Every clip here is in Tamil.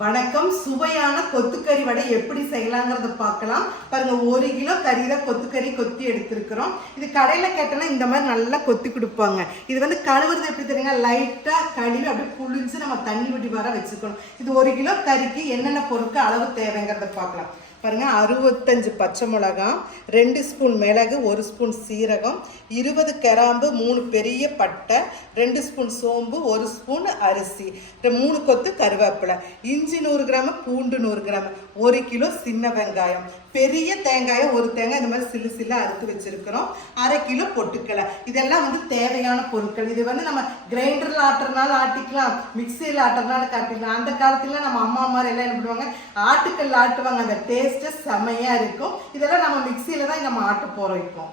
வணக்கம். சுவையான கொத்துக்கறி வடை எப்படி செய்யலாங்கிறத பார்க்கலாம். பாருங்க, 1 கிலோ கறி தான் கொத்துக்கறி கொத்தி எடுத்துருக்கிறோம். இது கடையில் கேட்டோன்னா இந்த மாதிரி நல்லா கொத்தி கொடுப்பாங்க. இது வந்து கழுவுறது எப்படி தெரியுங்க, லைட்டாக கழுவி அப்படியே புளிஞ்சு நம்ம தண்ணி விடி வர வச்சுக்கணும். இது 1 கிலோ கறிக்கு என்னென்ன பொருட்கள் அளவு தேவைங்கிறத பார்க்கலாம். பாருங்க, 65 பச்சை மிளகாய், 2 ஸ்பூன் மிளகு, 1 ஸ்பூன் சீரகம், 20 கிராம்பு, 3 பெரிய பட்டை, 2 ஸ்பூன் சோம்பு, 1 ஸ்பூன் அரிசி, 3 கொத்து கருவேப்பிலை, இஞ்சி 100 கிராம், பூண்டு 100 கிராம், 1 கிலோ சின்ன வெங்காயம், பெரிய தேங்காயை 1 தேங்காய் இந்த மாதிரி சில்லு சில்லு அறுத்து வச்சிருக்கிறோம், 1/2 கிலோ பொட்டுக்கலை. இதெல்லாம் வந்து தேவையான பொருட்கள். இது வந்து நம்ம கிரைண்டரில் ஆட்டுறதுனால ஆட்டிக்கலாம், மிக்சியில் ஆட்டுறதுனால காட்டிக்கலாம். அந்த காலத்துல நம்ம அம்மா மாதிரி எல்லாம் என்ன பண்ணுவாங்க, ஆட்டுக்கல் ஆட்டுவாங்க. அந்த டேஸ்ட் செமையா இருக்கும். இதெல்லாம் நம்ம மிக்சியில தான் நம்ம ஆட்ட போறோம். இப்போ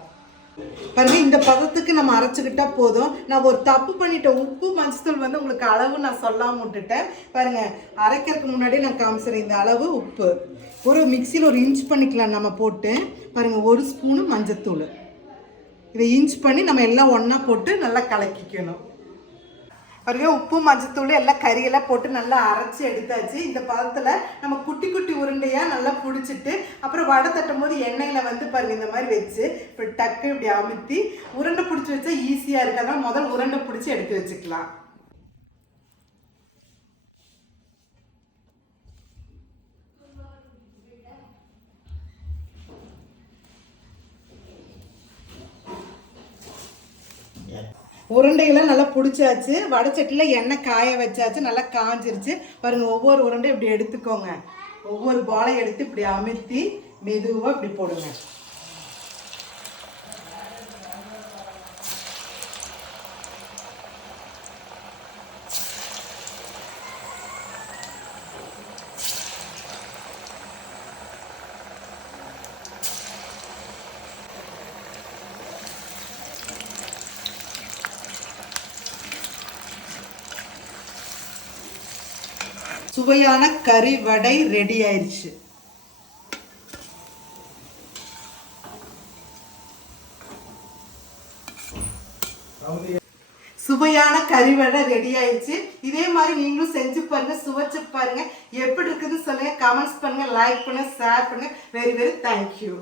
பாருங்க, இந்த பதத்துக்கு நம்ம அரைச்சுக்கிட்டா போதும். நான் ஒரு தப்பு பண்ணிட்டேன். உப்பு மஞ்சள் வந்து உங்களுக்கு அளவு நான் சொல்லாம விட்டுட்டேன். பாருங்க, அரைக்கிறதுக்கு முன்னாடி நான் காமிச்சிடுறேன். இந்த அளவு உப்பு ஒரு மிக்சியில் ஒரு இன்ச் பண்ணிக்கலாம் நம்ம போட்டு. பாருங்க, 1 ஸ்பூனு மஞ்சத்தூள். இதை இன்ச் பண்ணி நம்ம எல்லாம் ஒன்றா போட்டு நல்லா கலக்கிக்கணும். பாருங்க, உப்பு மஞ்சத்தூள் எல்லாம் கறியெல்லாம் போட்டு நல்லா அரைச்சி எடுத்தாச்சு. இந்த பதத்தில் நம்ம குட்டி குட்டி உருண்டையாக நல்லா பிடிச்சிட்டு அப்புறம் வடை தட்டும் போது எண்ணெயில் வந்து பாருங்கள் இந்த மாதிரி வச்சு இப்படி டக்கு இப்படி அமுத்தி உருண்டை பிடிச்சி வச்சா ஈஸியாக இருக்கு. அதனால் முதல் உருண்டை பிடிச்சி எடுத்து வச்சுக்கலாம். உருண்டையெல்லாம் நல்லா பிடிச்சாச்சு. வடைச்சட்டியில் எண்ணெய் காய வச்சாச்சு, நல்லா காஞ்சிருச்சு. பாருங்க, ஒவ்வொரு உருண்டை இப்படி எடுத்துக்கோங்க. ஒவ்வொரு பாலை எடுத்து இப்படி அமுத்தி மெதுவாக இப்படி போடுங்க. சுவையான கறி வடை ரெடி ஆயிடுச்சு. சுவையான கறி வடை ரெடி ஆயிடுச்சு. இதே மாதிரி நீங்களும் செஞ்சு பாருங்க, சுவைச்சு பாருங்க. எப்படி இருக்குதுன்னு சொல்லுங்க, கமெண்ட்ஸ் பண்ணுங்க, லைக் பண்ணுங்க, ஷேர் பண்ணுங்க. Very very thank you.